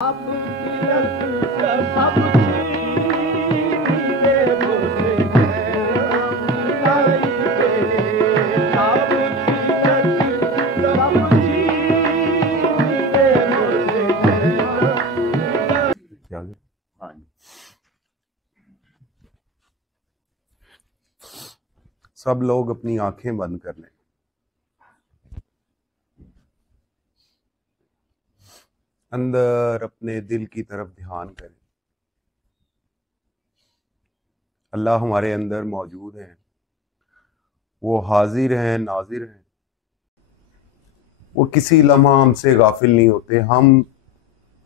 सब लोग अपनी आंखें बंद कर लें। अंदर अपने दिल की तरफ ध्यान करें। अल्लाह हमारे अंदर मौजूद हैं, वो हाजिर हैं, नाजिर हैं। वो किसी लम्हा हमसे गाफिल नहीं होते, हम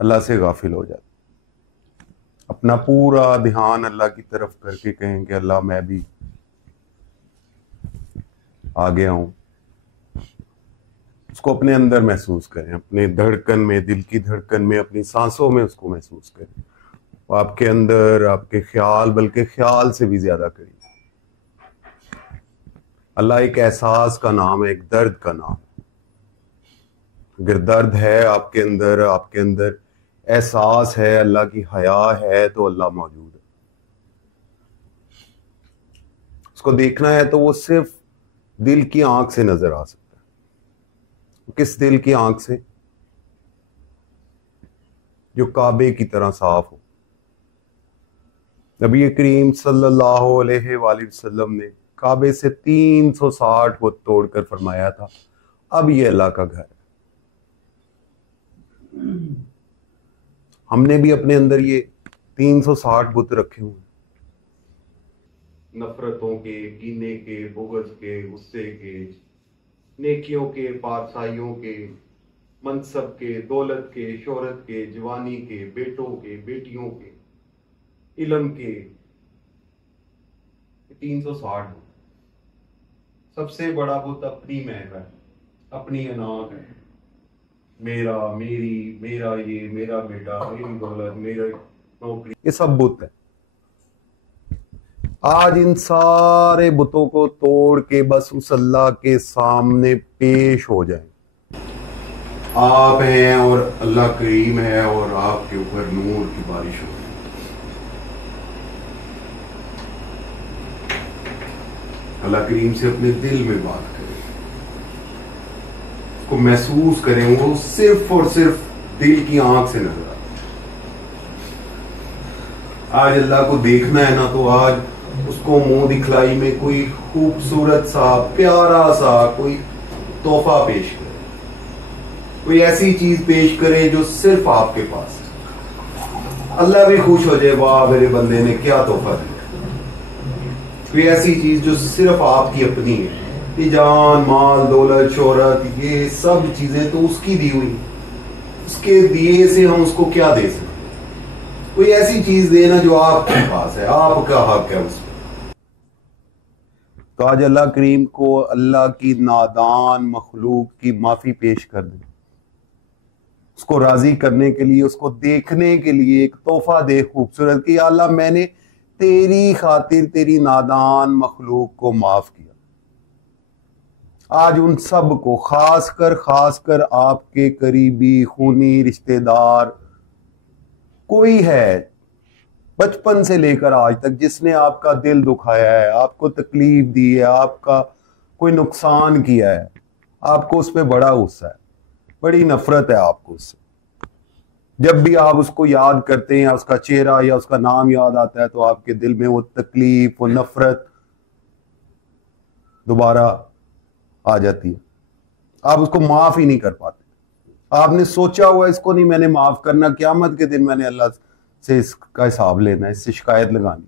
अल्लाह से गाफिल हो जाते। अपना पूरा ध्यान अल्लाह की तरफ करके कहें कि अल्लाह मैं भी आ गया हूं। उसको अपने अंदर महसूस करें, अपने धड़कन में, दिल की धड़कन में, अपनी सांसों में उसको महसूस करें। वो आपके अंदर, आपके ख्याल, बल्कि ख्याल से भी ज्यादा करिए। अल्लाह एक एहसास का नाम है, एक दर्द का नाम है। अगर दर्द है आपके अंदर एहसास है, अल्लाह की हया है, तो अल्लाह मौजूद है। उसको देखना है तो वो सिर्फ दिल की आंख से नजर आ सकता है। किस दिल की आंख से? जो काबे की तरह साफ हो। नबी करीम सल्लल्लाहु अलैहि वसल्लम ने काबे से 360 फुट तोड़कर फरमाया था, अब ये अल्लाह का घर है। हमने भी अपने अंदर ये 360 बुत रखे हुए, नफरतों के, कीने के, बुग़्ज़ के, गुस्से के, नेकियों के, पारसाइयों के, मनसब के, दौलत के, शोहरत के, जवानी के, बेटों के, बेटियों के, इल्म के। 360 सबसे बड़ा बुत अपनी मैं है, अपनी अना है। मेरा, मेरी, मेरा ये, मेरा बेटा, मेरी दौलत, मेरा नौकरी, ये सब बुत है। आज इन सारे बुतों को तोड़ के बस उस अल्लाह के सामने पेश हो जाए। आप हैं और अल्लाह करीम है और आपके ऊपर नूर की बारिश हो रही है। अल्लाह करीम से अपने दिल में बात करें, उसको महसूस करें। वो सिर्फ और सिर्फ दिल की आंख से नजर आता। आज अल्लाह को देखना है ना, तो आज उसको मुंह दिखलाई में कोई खूबसूरत सा, प्यारा सा कोई तोहफा पेश करे, कोई ऐसी चीज पेश करे जो सिर्फ आपके पास है। अल्लाह भी खुश हो जाए, वाह मेरे बंदे ने क्या तोहफा दिया। कोई ऐसी चीज जो सिर्फ आपकी अपनी है। ये जान, माल, दौलत, शोहरत, ये सब चीजें तो उसकी दी हुई, उसके दिए से हम उसको क्या दे सकते। कोई ऐसी चीज देना जो आपके पास है, आपका हक है उसमें। तो आज अल्लाह करीम को अल्लाह की नादान मखलूक की माफी पेश कर दे। उसको राजी करने के लिए, उसको देखने के लिए एक तोहफा दे खूबसूरत कि अल्लाह मैंने तेरी खातिर तेरी नादान मखलूक को माफ किया। आज उन सब को, खासकर आपके करीबी खूनी रिश्तेदार कोई है बचपन से लेकर आज तक जिसने आपका दिल दुखाया है, आपको तकलीफ दी है, आपका कोई नुकसान किया है, आपको उस पर बड़ा गुस्सा है, बड़ी नफरत है आपको उससे। जब भी आप उसको याद करते हैं, उसका चेहरा या उसका नाम याद आता है, तो आपके दिल में वो तकलीफ, वो नफरत दोबारा आ जाती है। आप उसको माफ ही नहीं कर पाते। आपने सोचा हुआ इसको नहीं मैंने माफ करना, क़यामत के दिन मैंने अल्लाह से इसका हिसाब लेना है, इससे शिकायत लगानी।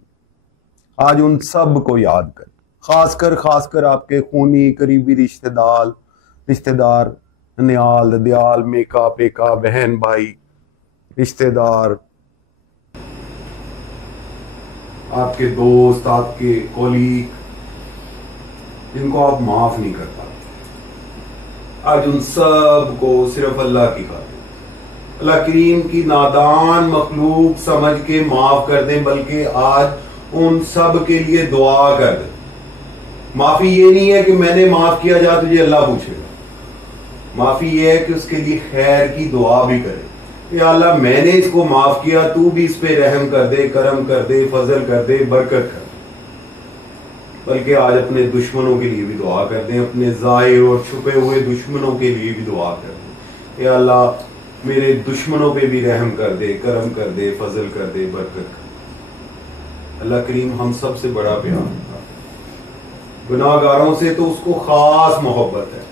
आज उन सब को याद कर, खासकर आपके खूनी करीबी रिश्तेदार, नियाल, ददियाल, मेका, पेका, बहन, भाई, रिश्तेदार, आपके दोस्त, आपके कोलीग, जिनको आप माफ नहीं कर पाते। आज उन सब को सिर्फ अल्लाह की खातिर, अल्लाह करीम की नादान मखलूक समझ के माफ कर दें, बल्कि आज उन सब के लिए दुआ कर दें। माफी ये नहीं है कि मैंने माफ किया जा तुझे अल्लाह पूछेगा। माफी ये है कि उसके लिए खैर की दुआ भी करें یا اللہ میں نے اس کو معاف کیا، تو بھی اس پہ رحم کر دے، کرم کر دے، فضل کر دے، برکت کر دے۔ بلکہ آج اپنے دشمنوں کے لیے بھی دعا کر دیں، اپنے ظاہر اور چھپے ہوئے دشمنوں کے لیے بھی دعا کر دیں، یا اللہ میرے دشمنوں پہ بھی رحم کر دے، کرم کر دے، فضل کر دے، برکت کر دے۔ اللہ کریم ہم سب سے بڑا پیار ہے، گناہ گاروں سے تو اس کو خاص محبت ہے۔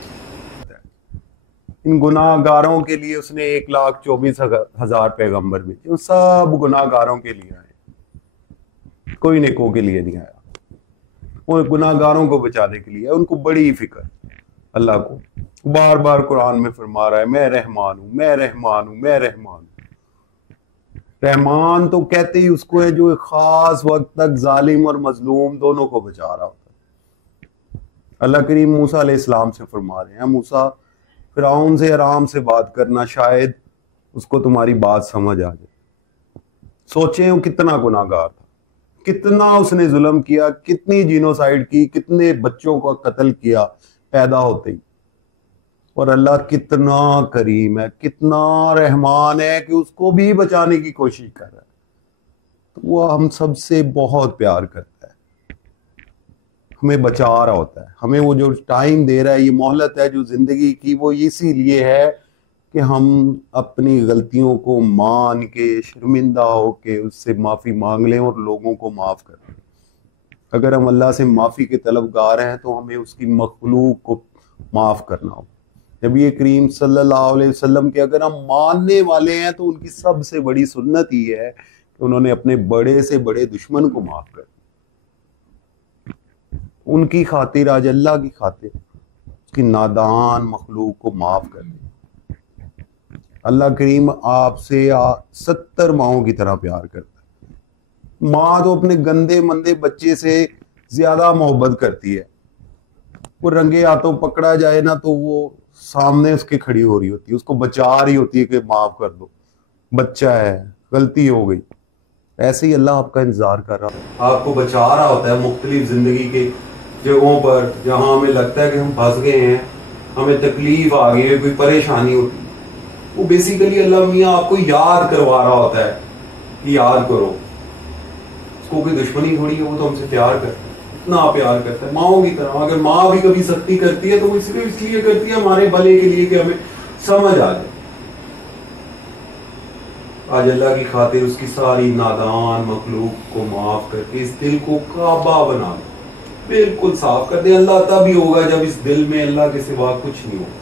ان گناہ گاروں کے لیے اس نے 1,24,000 پیغمبر بھیجے، ان سب گناہ گاروں کے لیے آئے، کوئی نیکوں کے لیے نہیں آیا، وہ گناہ گاروں کو بچانے کے لیے، ان کو بڑی فکر اللہ کو بار بار قرآن میں فرما رہا ہے میں رحمان ہوں، میں رحمان ہوں، میں رحمان ہوں۔ رحمان تو کہتے ہی اس کو ہے جو ایک خاص وقت تک ظالم اور مظلوم دونوں کو بچا رہا ہوتا ہے۔ اللہ کریم موسیٰ علیہ السلام سے فرما رہے ہیں موسیٰ فرعون سے آرام سے بات کرنا، شاید اس کو تمہاری بات سمجھ آ جائے۔ سوچیں وہ کتنا گناہ گار تھا، کتنا اس نے ظلم کیا، کتنی جینوسائیڈ کی، کتنے بچوں کا قتل کیا پیدا ہوتے ہی، اور اللہ کتنا کریم ہے، کتنا رحمان ہے کہ اس کو بھی بچانے کی کوشش کر رہا ہے۔ تو وہ ہم سب سے بہت پیار کرتا ہے، ہمیں بچا رہا ہوتا ہے، ہمیں وہ جو ٹائم دے رہا ہے، یہ مہلت ہے جو زندگی کی، وہ اسی لیے ہے کہ ہم اپنی غلطیوں کو مان کے شرمندہ ہو کے اس سے معافی مانگ لیں اور لوگوں کو معاف کر دیں۔ اگر ہم اللہ سے معافی کے طلبگار ہیں تو ہمیں اس کی مخلوق کو معاف کرنا ہو۔ نبی کریم صلی اللہ علیہ وسلم کے اگر ہم ماننے والے ہیں تو ان کی سب سے بڑی سنت یہ ہے کہ انہوں نے اپنے بڑے سے بڑے دشمن کو معاف کر دیا، ان کی خاطر، آج اللہ کی خاطر اس کی نادان مخلوق کو معاف کر دیں۔ اللہ کریم آپ سے 70 ماؤں کی طرح پیار کرتا ہے۔ ماں تو اپنے گندے مندے بچے سے زیادہ محبت کرتی ہے، وہ رنگے ہاتھوں پکڑا جائے نا تو وہ سامنے اس کے کھڑی ہو رہی ہوتی ہے، اس کو بچا رہی ہوتی ہے کہ معاف کر دو، بچہ ہے، غلطی ہو گئی۔ ایسے ہی اللہ آپ کا انتظار کر رہا ہے، آپ کو بچا رہا ہوتا ہے مختلف زندگی کے جگہوں پر جہاں ہمیں لگتا ہے کہ ہم پھنس گئے ہیں، ہمیں تکلیف آ گئی ہے، کوئی پریشانی ہوتی ہے، وہ بیسیکلی اللہ میاں آپ کو یاد کروا رہا ہوتا ہے کہ یاد کرو۔ اس کو کوئی دشمنی تھوڑی ہے، وہ تو ہم سے پیار کرتا ہے، اتنا پیار کرتا ہے ماؤں کی طرح۔ اگر ماں بھی کبھی سختی کرتی ہے تو وہ صرف اس لیے کرتی ہے ہمارے بھلے کے لیے کہ ہمیں سمجھ آ جائے۔ آج اللہ کی خاطر اس کی ساری نادان مخلوق کو معاف کر کے اس دل کو کعبہ بنا دے، بالکل صاف کر دے۔ اللہ تب ہی ہوگا جب اس دل میں اللہ کے سوا کچھ نہیں ہوگا۔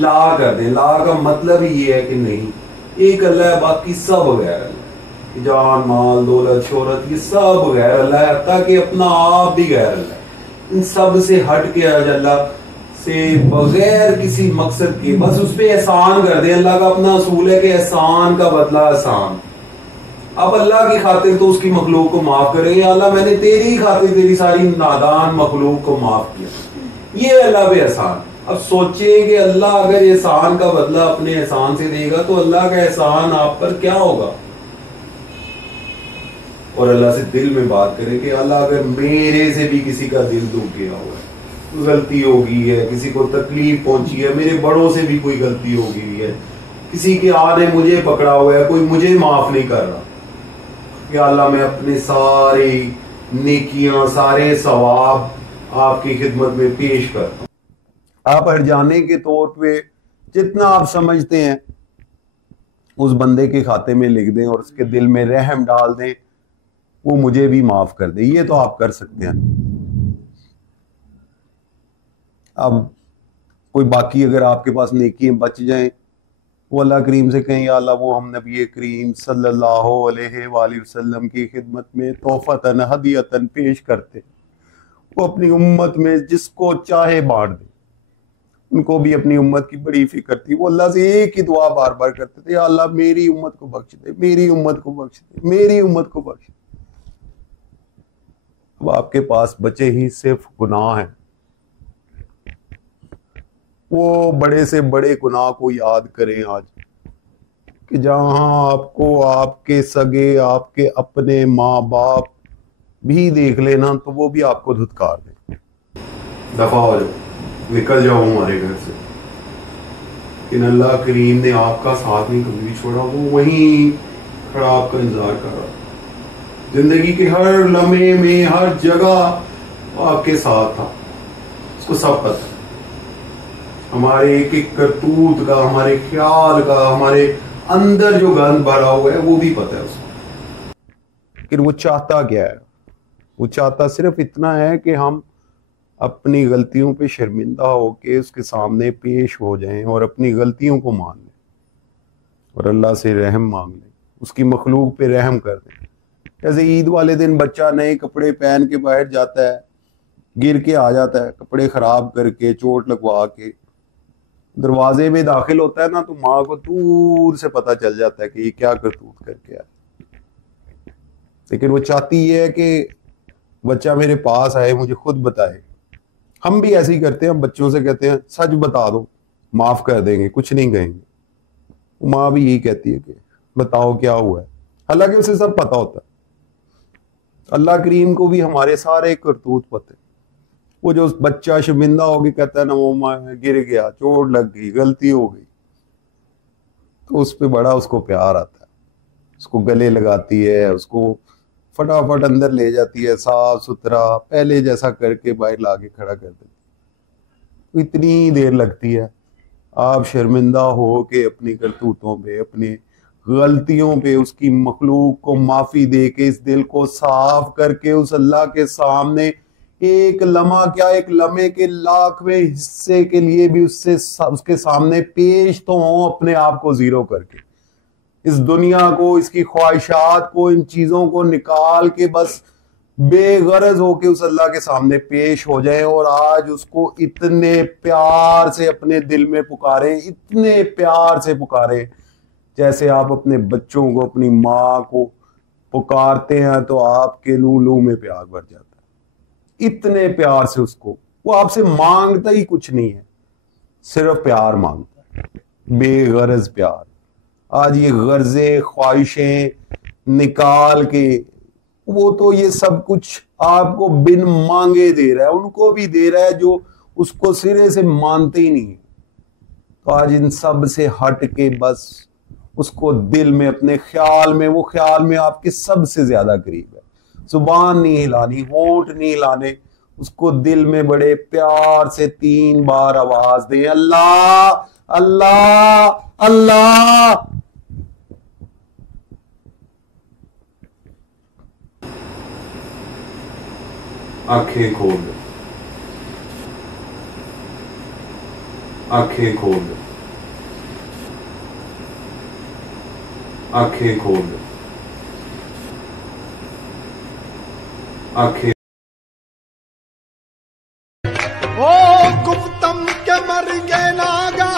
لا کر دیں، لا کا مطلب ہی یہ ہے کہ نہیں، ایک اللہ ہے، باقی سب غیر اللہ ہے، جان مال دولت شہرت یہ سب غیر اللہ ہے، حتیٰ کہ اپنا آپ بھی غیر اللہ ہے۔ ان سب سے ہٹ کے آج اللہ سے بغیر کسی مقصد کے بس اس پہ احسان کر دیں۔ اللہ کا اپنا اصول ہے کہ احسان کا بدلہ احسان۔ اب اللہ کی خاطر تو اس کی مخلوق کو معاف کرے، یا اللہ میں نے تیری خاطر تیری ساری نادان مخلوق کو معاف کیا، یہ اللہ پہ احسان۔ اب سوچیں کہ اللہ اگر احسان کا بدلہ اپنے احسان سے دے گا تو اللہ کا احسان آپ پر کیا ہوگا۔ اور اللہ سے دل میں بات کریں کہ اللہ اگر میرے سے بھی کسی کا دل دکھ گیا ہوا ہے، غلطی ہو گئی ہے، کسی کو تکلیف پہنچی ہے، میرے بڑوں سے بھی کوئی غلطی ہو گئی ہے، کسی کے آنے مجھے پکڑا ہوا ہے، کوئی مجھے معاف نہیں کر رہا، کہ اللہ میں اپنے ساری نیکیاں سارے ثواب آپ کی خدمت میں پیش کرتا ہوں۔ آپ ہر جانے کے طور پہ جتنا آپ سمجھتے ہیں اس بندے کے کھاتے میں لکھ دیں اور اس کے دل میں رحم ڈال دیں، وہ مجھے بھی معاف کر دے، یہ تو آپ کر سکتے ہیں۔ اب کوئی باقی اگر آپ کے پاس نیکیاں بچ جائیں، وہ اللہ کریم سے کہیں یا اللہ وہ ہم نبی کریم صلی اللہ علیہ وآلہ وسلم کی خدمت میں تحفتاً ہدیتاً پیش کرتے، وہ اپنی امت میں جس کو چاہے بانٹ دے۔ ان کو بھی اپنی امت کی بڑی فکر تھی، وہ اللہ سے ایک ہی دعا بار بار کرتے تھے، یا اللہ میری امت کو بخش دے، میری امت کو بخش دے، میری امت کو بخش دے۔ اب آپ کے پاس بچے ہی صرف گناہ ہیں، وہ بڑے سے بڑے گناہ کو یاد کریں آج، کہ جہاں آپ کو آپ کے سگے آپ کے اپنے ماں باپ بھی دیکھ لینا تو وہ بھی آپ کو دھتکار دیں۔ دفع ہو جاؤ، نکل جاؤ ہمارے گھر سے، लेकिन अल्लाह करीम ने आपका साथ नहीं कभी भी छोड़ा, वो वहीं खड़ा आपका इंतजार कर रहा। जिंदगी के हर लम्हे में, हर जगह आपके साथ था, उसको सब पता है। हमारे एक एक करतूत का, हमारे ख्याल का, हमारे अंदर जो गंद भरा हुआ है वो भी पता है उसको। लेकिन वो चाहता क्या है? वो चाहता सिर्फ इतना है कि हम अपनी गलतियों पे शर्मिंदा होके उसके सामने पेश हो जाएं और अपनी गलतियों को मान लें और अल्लाह से रहम मांग लें, उसकी मखलूक पे रहम कर दें। जैसे ईद वाले दिन बच्चा नए कपड़े पहन के बाहर जाता है, गिर के आ जाता है, कपड़े खराब करके, चोट लगवा के दरवाजे में दाखिल होता है ना, तो माँ को दूर से पता चल जाता है कि ये क्या करतूत करके आया। लेकिन वो चाहती है कि बच्चा मेरे पास आए, मुझे खुद बताए। हम भी ऐसे ही करते हैं, हम बच्चों से कहते हैं सच बता दो, माफ कर देंगे, कुछ नहीं कहेंगे। माँ भी यही कहती है कि बताओ क्या हुआ है, हालांकि उसे सब पता होता है। अल्लाह करीम को भी हमारे सारे करतूत पते। वो जो बच्चा शर्मिंदा होके कहता है ना, वो गिर गया, चोट लग गई, गलती हो गई, तो उस पर बड़ा उसको प्यार आता है, उसको गले लगाती है, उसको फटाफट अंदर ले जाती है, साफ सुथरा पहले जैसा करके बाहर लाके खड़ा कर देती है। तो इतनी देर लगती है। आप शर्मिंदा हो के अपनी करतूतों पे, अपनी गलतियों पे उसकी मखलूक को माफी दे के, इस दिल को साफ करके उस अल्लाह के सामने एक लम्हा क्या, एक लम्हे के लाखवें हिस्से के लिए भी उसके सामने पेश तो हो, अपने आप को जीरो करके, इस दुनिया को, इसकी ख्वाहिशात को, इन चीजों को निकाल के बस बेगरज होके उस अल्लाह के सामने पेश हो जाए और आज उसको इतने प्यार से अपने दिल में पुकारे, इतने प्यार से पुकारे जैसे आप अपने बच्चों को, अपनी माँ को पुकारते हैं तो आपके लू में प्यार भर जाता है। इतने प्यार से उसको, वो आपसे मांगता ही कुछ नहीं है, सिर्फ प्यार मांगता है, बेगरज प्यार। आज ये गर्जे ख्वाहिशें निकाल के वो तो ये सब कुछ आपको बिन मांगे दे रहा है, उनको भी दे रहा है जो उसको सिरे से मानते ही नहीं है। तो आज इन सब से हट के बस उसको दिल में, अपने ख्याल में, वो ख्याल में आपके सबसे ज्यादा करीब है। जुबान नहीं हिलानी, होंठ नहीं हिलाने, उसको दिल में बड़े प्यार से 3 बार आवाज दे, अल्लाह अल्लाह अल्लाह। आंखें खोल, आंखें खोल, आंखें खोल, आंखें। ओ गुप्तम के मर गए नागा,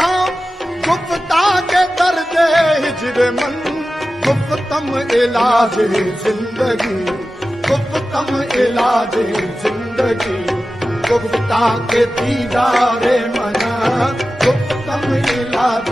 गुप्ता के दर्द हिजर मन, गुप्तम इलाज जिंदगी, गुप्तम इलाज जिंदगी, गुप्ता के दीदारे मना, गुप्तम इलाज